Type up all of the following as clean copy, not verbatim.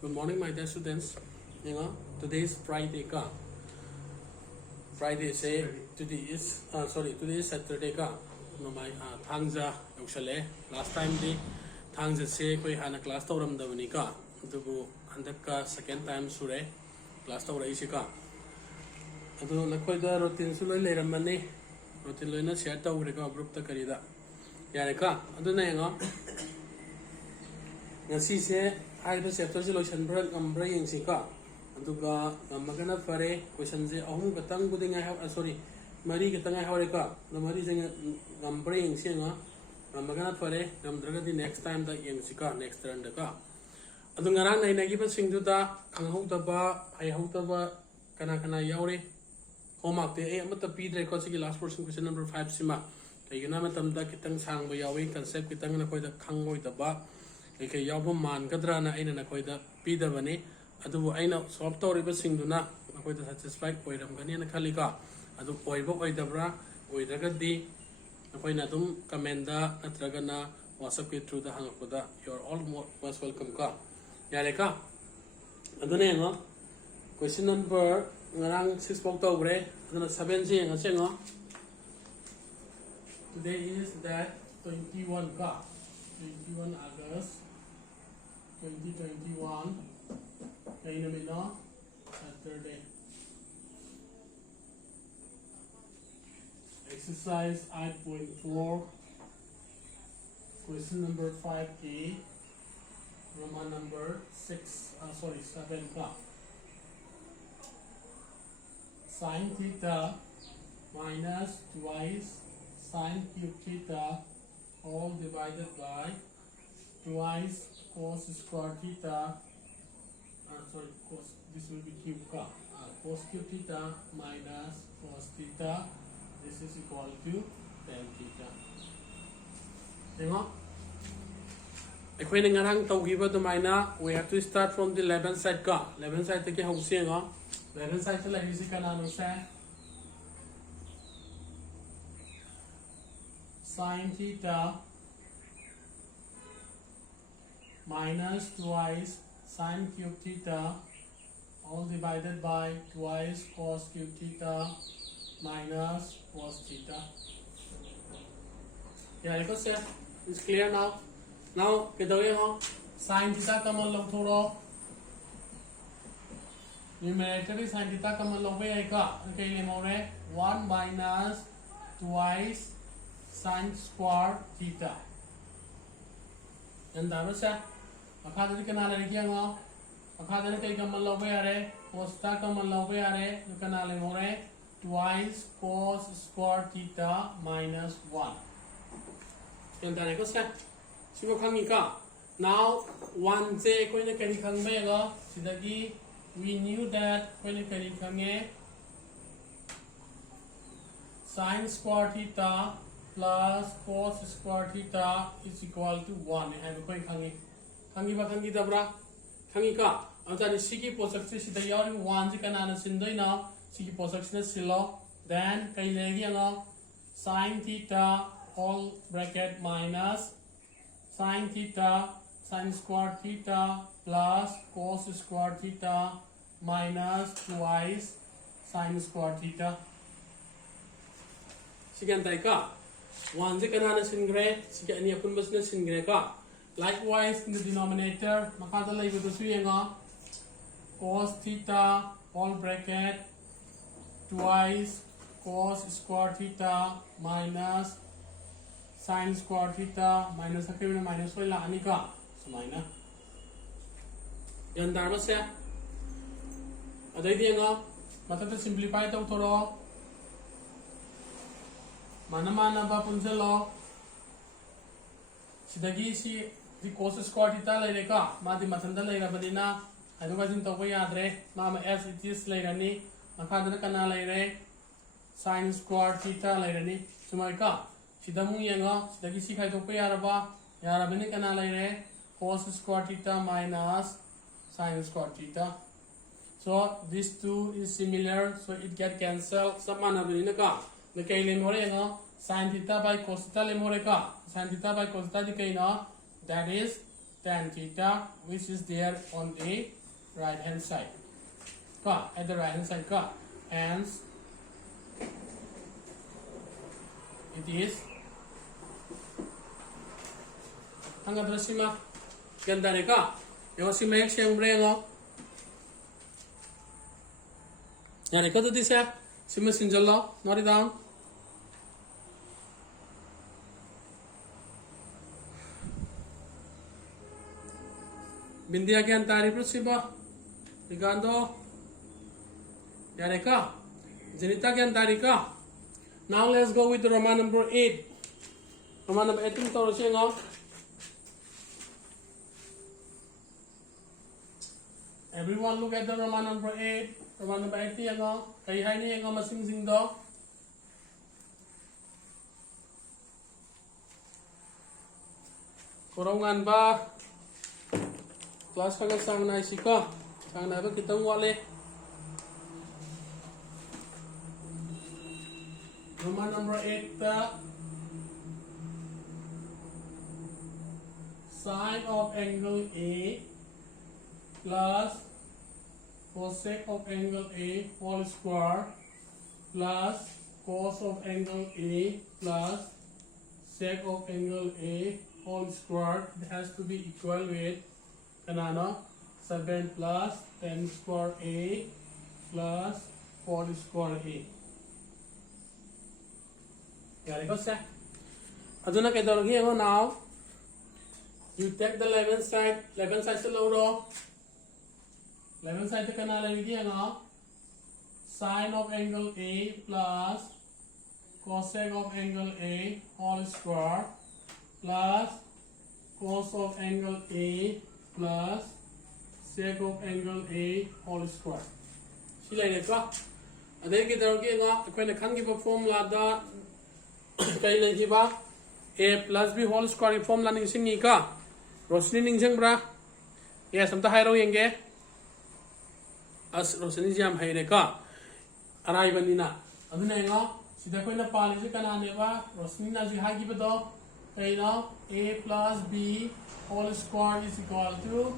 Good morning, my dear students. Today is Friday ka. Friday say today is Saturday ka. No my thangja yuksale. Last time di thangja se koi hana class tauram davani ka. Dubu andak ka second time sure class taurai isi ka. Adu nakoi da routine su loi leiramani. Routine loi na share taure ka group ta karida. Yare ka. Adu na ngasi se haiba chapter se lotion brand ambra yeng sika aduga magana fare question je ahum gatang buding I sorry mari gatang I hore ka no mari jeng ambra yeng singa magana fare namdraga di next time da yeng sika next turn da ka adu ngarang nai nagi ba sing du da khanghau da ba ai hau da ba kana yaure homework te e amata pidre ko sigi last portion question number 5 sima kaiguna matam da kitang sang ba yawe concept kitang na koi da khangoi da ba Like Yabum man Gadrana in a quida Pida Vani, Adu Aina Swapto River Singduna, a quite satisfied Poidam Ganian Kalika, Adu Poibo Oidabra, Oidagadi, a Poinadum, Kamenda, Atragana, Wasaki through the Hangakuda. You're all most welcome. Ka Yareka Adunengo. Question number Narang 6 October, and 7 and a singer. Today is that 21 ka 21 August 2021 Kainamino Saturday. Exercise 8.4 question number 5A Roman number 7 Sin theta minus twice sin cube theta all divided by twice cos square theta, this will be cube ka, cos cube theta minus cos theta, this is equal to tan theta. Equating ngarang tawgiba dumaina, we have to start from the 11th side ka. 11th side take hausi nga. 11th side la hisi kana no sa sin theta minus twice sin cube theta all divided by twice cos cube theta minus cos theta. Yeah, it's clear now. Now, sin theta common long thoro. Numerator is sin theta common long way. Okay, 1 minus twice sin square theta. And that was a Akadari canal again. Akadari common love are posta common love are you can more twice cos square theta minus 1. And then I go set Sivakamika. Now 1 J when you can come mega Sidagi we knew that when you can come sin square theta plus cos square theta is equal to 1. I have a point Kangi Bakangi Dabra Kangika. After the Siki Posakti Sitayori, 1 Zikanana Sindoina, Siki Posakina Silo, then Kailegiano sin theta whole bracket minus sin theta sin square theta plus cos square theta minus twice sin square theta. Second Taika. 1 Zikanana Singre, Sikania Kumbusna Singreka. Likewise, in the denominator, Makata Lay with the Suyanga, cos theta, whole bracket, twice cos square theta minus sin square theta minus a minus Willa Anika. So, minor. Yandarmasa Adayanga, Matata simplified Autoro. Manamana Bapunzelo Sidagi si the cos square theta later, Madi Matanda later, Badina, I don't want to way adre, Mama as it is later, Makadana canal later, sin square theta later, Sumaika, Sidamu Yanga, Sidagi Kaitope Araba, Yarabani canal later, cos square theta minus sin square theta. So these two is similar, so it get cancelled. Some manabinaka. The Kailin Moreno, sin theta by cos theta lemoreka, sin theta by cos theta decayna, that is tan theta, which is there on the right hand side. At the right hand side, hence it is hanggang sima ganda ni ka yung si Mek siyang brengo yan ikaw to siya si Masinjalo note it down bindiya kyan tari pro siba ligando yan ikaw janita kyan tari ka. Now let's go with the Roman number 8. Roman number 8 yung tawag siya nga. Everyone look at the Roman number 8. Roman number 8 yung nga. Kaya niya yung masing-sing do. Kurangan ba? Plus kagal sang na isika. Sang na ba kitang wali. Roman number 8 sine of angle A plus cosec of angle A whole square plus cos of angle A plus sec of angle A whole square. It has to be equal with 7 plus 10 square A plus 4 square A. Got it, sir? Aduna kay dawag hiya now. You take the left side sa lower. Left side ka na lang hiya sine of angle A plus cosec of angle A whole square plus cos of angle A plus sec of angle A whole square. Sila ito ka. Adai kay dawag hiya ako na kan give formula da kay lang hiba a plus b whole square formula ning singi ka Rosni ning jang bra yes samta hairo yenge as Rosni jam haire ka arai banina aduna nga sida ko na pali se kana ne ba Rosni na ji hagi bado kay na a plus b whole square is equal to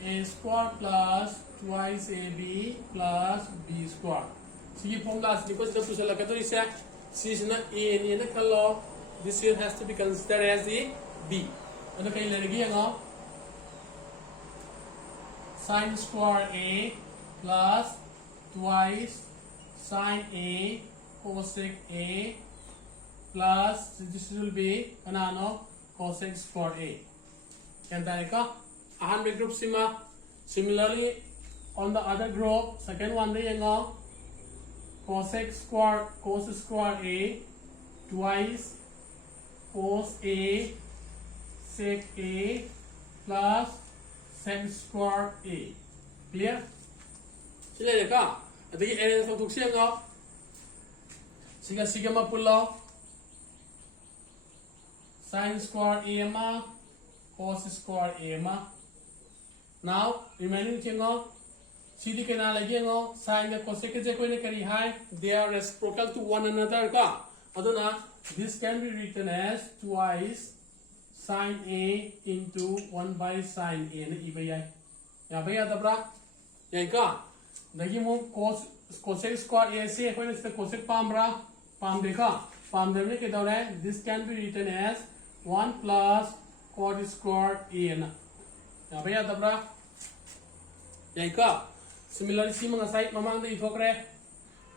a square plus twice ab plus b square sige formula ni ko sida pusala ka to isa C is not A and A color. This here has to be considered as a B. Ano kayo lalagyan nga? Sine square A plus twice sine A cosec A plus this will be cosec square A. Yan tayo ka. 100 group sima. Similarly, on the other group, second one rin nga cos square A twice cos A sec A plus sec square A. Clear? Sila ya ka? At yung area sa tuksya nga siga mapulo sine square A ma cos square A ma. Now, remaining thing nga CD के ना लगे no sin या cosec के कोई ने करी है they are reciprocal to one another का अदुना this can be written as twice sin A into 1 by sin A ने इबे या भैया दबरा ये का देखिए मो cosec square A से कोई ने इससे cosec पाम देखा पाम देखने के दौरान this can be written as 1 plus cot square A ना या भैया दबरा ये का Similarly, si mga site mamang da itokre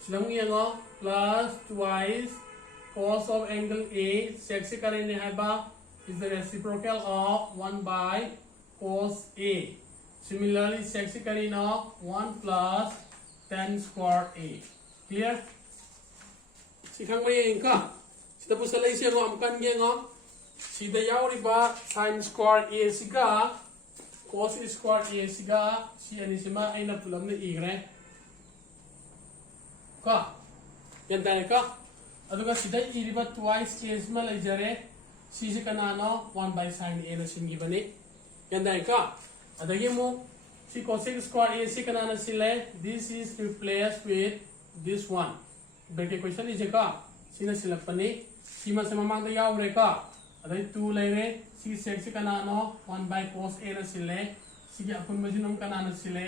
silang yang plus twice cos of angle A seksi karin ni haba is the reciprocal of 1 by cos A. Similarly, seksi karin of 1 plus tan square A. Clear? Sikang may ka. Sida po sa siya ngo amkan nga sida yaw riba sin square A siga cos square A siga si anisima ay napulam na igre ka yan tayo ka aduga sida iriba twice case ma lay jare si kanano 1 by sin A na singi bani yan tayo ka adagi mo si cosec square A si kanana sila this is replaced with this one beke question is ka sina sila pani si ma sa mamang da yaw re ka adai 2 leire si sec si kana no 1 by cos a na sile si gi apun majinum kana na sile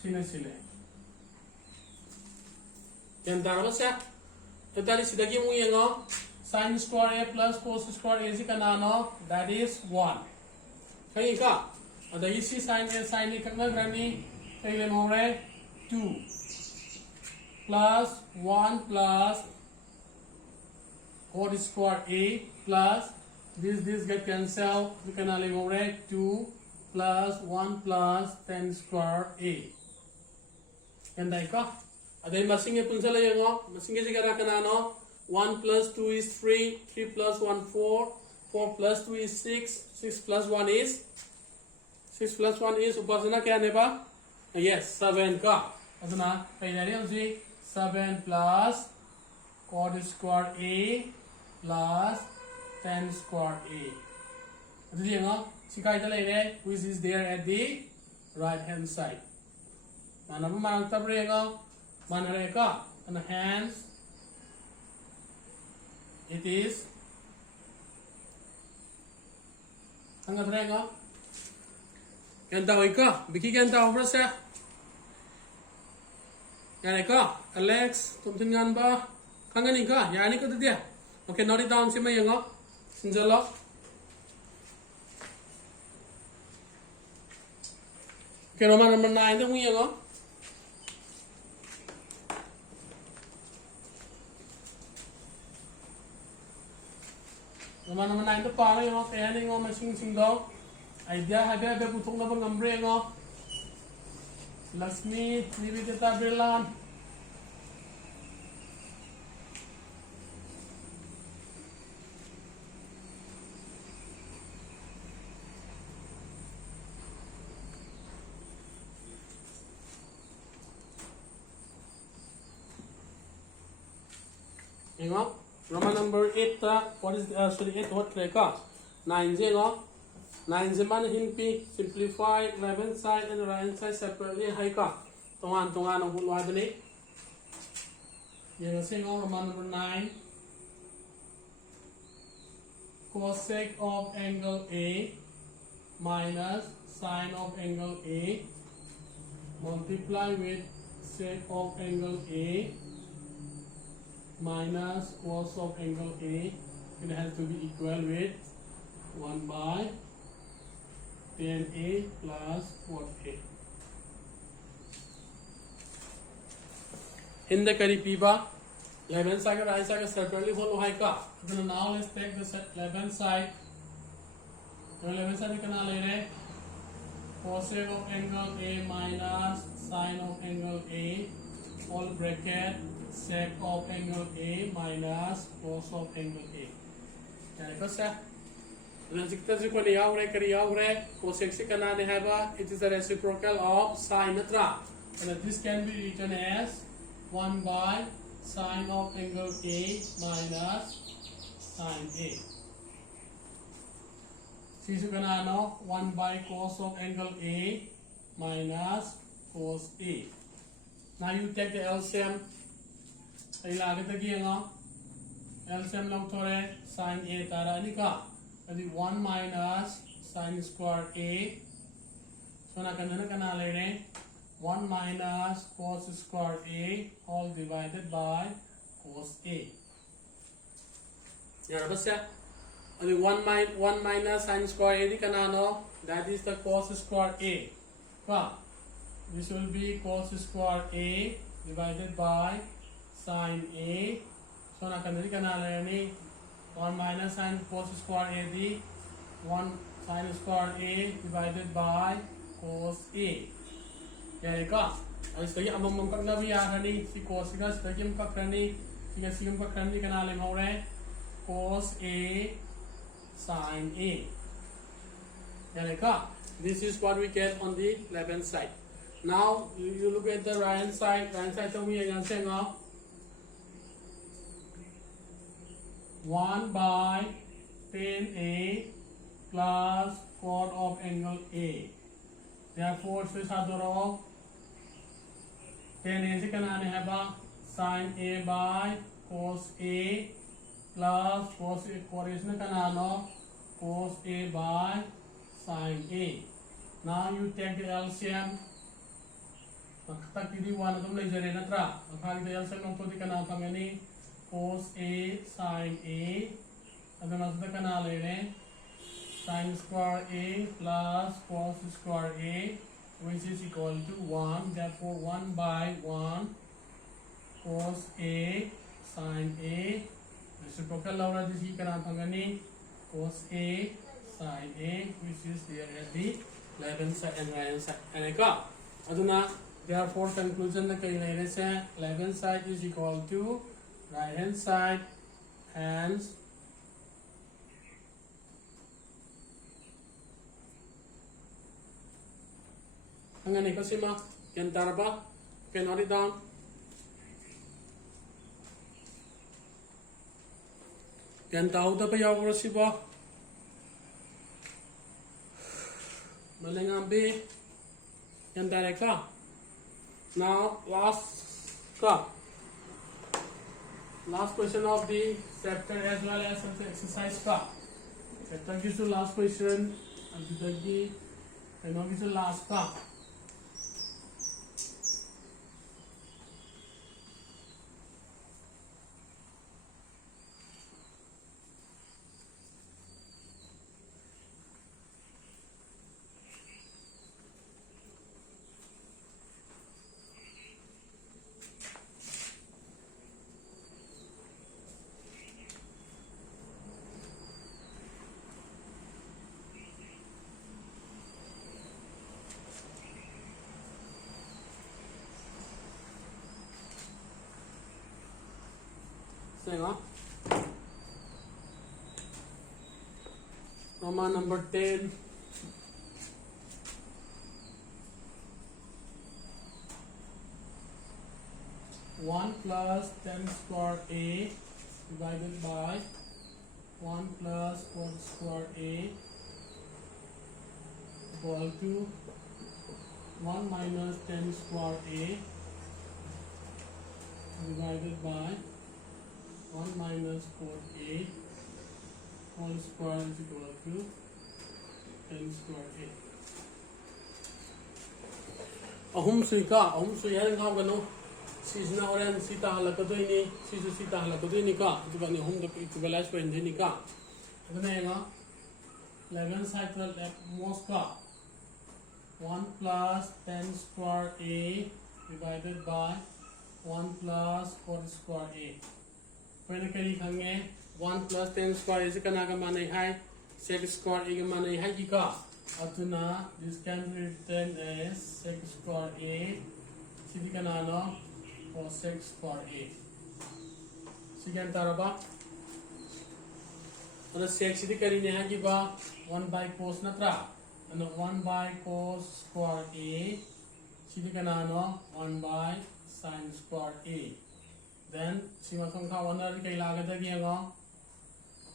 sina sile yan darba sa tadi sidagi mu yengo sin square a plus cos square a si kana no that is 1 kai ka adai si sin a sin a kakna grani kai le mo re 2 plus 1 plus cos square a plus this get cancel you can only go right 2 plus 1 plus 10 square a and I got adai masing e punsala yengo masing e sigara kana no 1 plus 2 is 3 3 plus 1 4 4 plus 2 is 6 6 plus 1 is 6 plus 1 is upasana kya ne ba yes 7 ka aduna kai na ri 7 plus cos square a plus 10 square a. Adudi nga sikai ta leire which is there at the right hand side. Mana ba manang tabre nga mana re ka and hence it is hanga tre nga kanta hoy ka biki kanta over sa yani ka Alex tumtin ngan ba kangani ka yani ka dia okay note it down si may nga sinjalo okay Roman number 9 tung yang Roman number 9 to pa nga kaya ni nga masing sing daw idea habe putok na bang ambre nga Lakshmi Nivedita Birlan Ingo Roman number 8 what is sorry 8 what ka 9 je ngo 9 je man hinpi simplify 11 side and right hand side separately hai ka tongan tongan ang hulwa dani yang se ngo Roman number 9 cosec of angle A minus sine of angle A multiply with sec of angle A minus cos of angle A, it has to be equal with 1 by tan A plus cot A. In the kari piba, 11 side right side separately follow high ka. So now let's take the 11 side. So 11 side kana le cosec of angle A minus sine of angle A, all bracket sec of angle A minus cos of angle A. Jadi pasal, lanjut kita juga ni awal kari awal cosec se kana ne haba. It is a reciprocal of sine natra, and this can be written as 1 by sine of angle A minus sine A. Sisu kana no 1 by cos of angle A minus cos A. Now you take the LCM. Ay lagi tagi nga LCM lang tore sin A tara ni ka adi 1 minus sin square A so na kana le 1 minus cos square A all divided by cos A yara basya adi 1 minus sin square A di kana no that is the cos square A ka this will be cos square A divided by sin A. So na kanari kanala ni 1 minus sin cos square A di 1 sin square A divided by cos A. Kaya ka. Alis lagi amang mangkak na biya ni si cos ka lagi mangkak ni siya sigam mangkak ni kanala mo re cos A sin A. Kaya ka. This is what we get on the left hand side. Now you look at the right hand side. Right hand side tong yang say nga 1 by tan A plus cot of angle A. Therefore, this hadoro tan A se kana ne haba sin A by cos A plus cos A correlation kanano cos A by sin A. Now you take the LCM. Takidi 1 adum leijare natra. Makhagi the LCM ng pwede kana pangani cos A sin A. Adun asda kana lene sin square A plus cos square A, which is equal to 1. Therefore 1 by 1 cos A sin A. Reciprocal laura this he kana pangani cos A sin A, which is there at the left hand side and right hand side. And I got aduna therefore conclusion na kay lene sa left hand side is equal to right hand side, hence hanggang ikaw si ma kentara ba can note it down. Kenta ho da pa yaw ko si ba malingang B kentara ka. Now last question of the chapter as well as of the exercise ka. Chapter gives the last question and the gives the last ka. Hang on. Roman number 10. One plus 10 square A divided by 1 plus 4 square A equal to 1 minus 10 square A divided by 1 minus 4A whole square is equal to 10 square A. Ahum sui hai ngau gano sisna oran sita halakadoi ni sisu sita halakadoi ni ka juga ni ahum da equalize point ni ka aduna nga 11 cycle left most ka 1 plus 10 square A divided by 1 plus 4 square A. When I carry 1 plus 10 square is kanaga manay hai sec square A manay hai ka atuna this can be written as sec square A sidi kanano or sec square A sigan taraba ana sec sidi kari ne hai ba 1 by cos natra ana 1 by cos square A sidi kanano 1 by sin square A. Then sima thong tha 1 kay lagada giya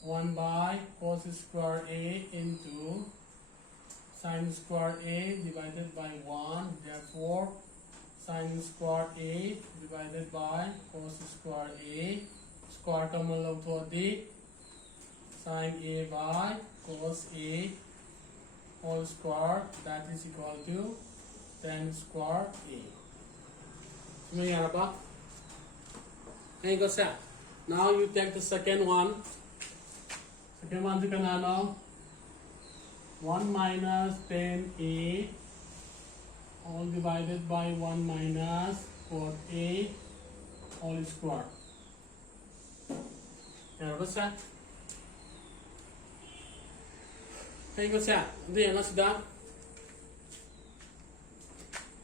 1 by cos square A into sin square A divided by 1. Therefore sin square A divided by cos square A square common log to the sin A by cos A whole square, that is equal to 10 square A. Now you take the second one. Second one is now 1 minus 10A all divided by 1 minus 4A whole square. What's that? Hey, what's that? Let's do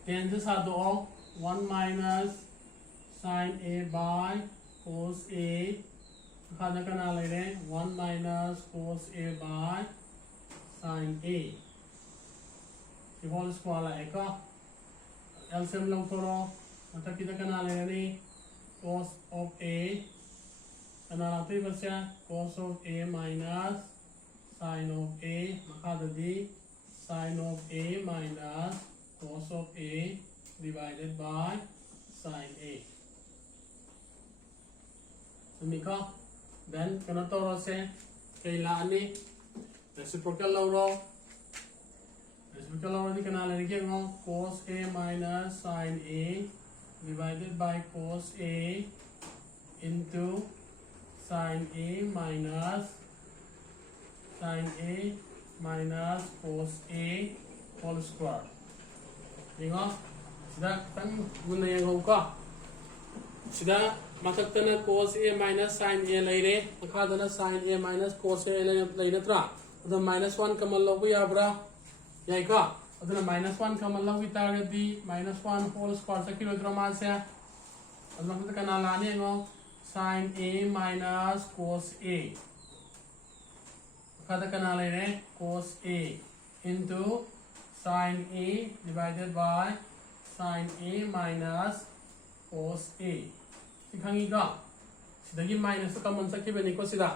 10 is 1 minus sin A by cos A. 1 minus cos A by sin A. The whole square like LCM long toro. Mata kita cos of A. Cos of A minus sin of A. Sin of A minus cos of A divided by sin A. then kena toro se kaila ani reciprocal lauro di kena lagi ke ngong cos A minus sin A divided by cos A into sin A minus cos A whole square. Ingo sida tang guna yang ho ka sida mathakta cos A minus sin A laire makhadana sin A minus cos A laire tra adu minus 1 kamal lo yabra yai ka aduna minus 1 kamal lo taradi minus 1 whole square sa kilogram se adu mathakta kana lani ngo sin A minus cos A makhada kana laire cos A into sin A divided by sin A minus cos A. Sikhangi ka sidagi minus ka common sakhi bani ko sida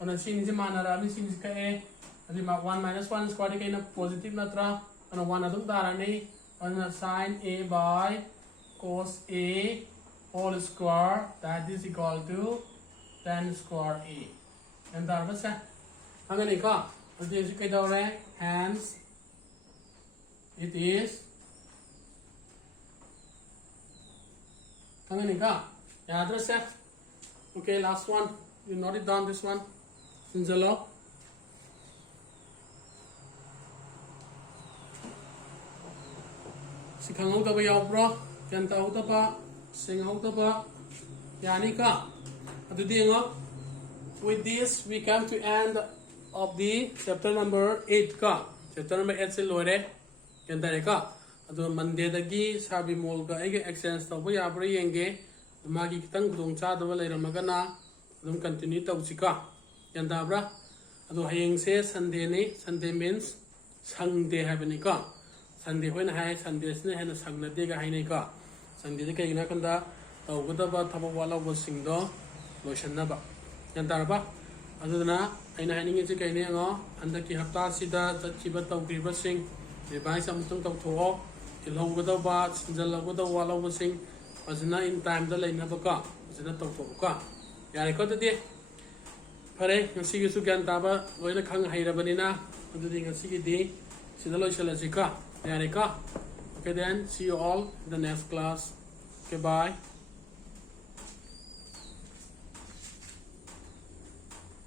ana sin je manara ni sin ka A adi ma 1 minus 1 square ka na positive natra ana 1 adum darani ana sin A by cos A whole square that is equal to tan square A. And that was angani ka adi je kai dawre hence it is angani ka yaad rakhe. Okay, last one, you note it down, this one sinjalo sikhangau ta ba yaw bro kanta ho ta ba singhau ta ba yani ka adudi ngo. With this we come to end of the chapter number 8 ka chapter number 8 se lore kanta re ka adu Monday dagi sabi mol ga ege exchange ta ba ya bra yenge magi kitang gudong cha da ba leiramaga na adum continue ta usika kanta bra adu hayeng se Sunday ni Sunday means Sunday habani ka Sunday hoina hai Sunday ne hena sangna de ga hainai ka Sunday de kai na kanda tau gada ba thaba wala bo singdo lotion na ba kanta ba aduna aina haning je kai ne ngo andaki hafta sida chiba tau griba sing revise amtung tau tho ilhong gada ba sinjal gada wala bo sing azna in time da leina ba ka azna tau tho ka yare ko de pare ngasi gi su gyan ta ba loina khang haira bani na adudi ngasi gi di sida loisala jika yare ka. Okay then, see you all in the next class. Okay, bye.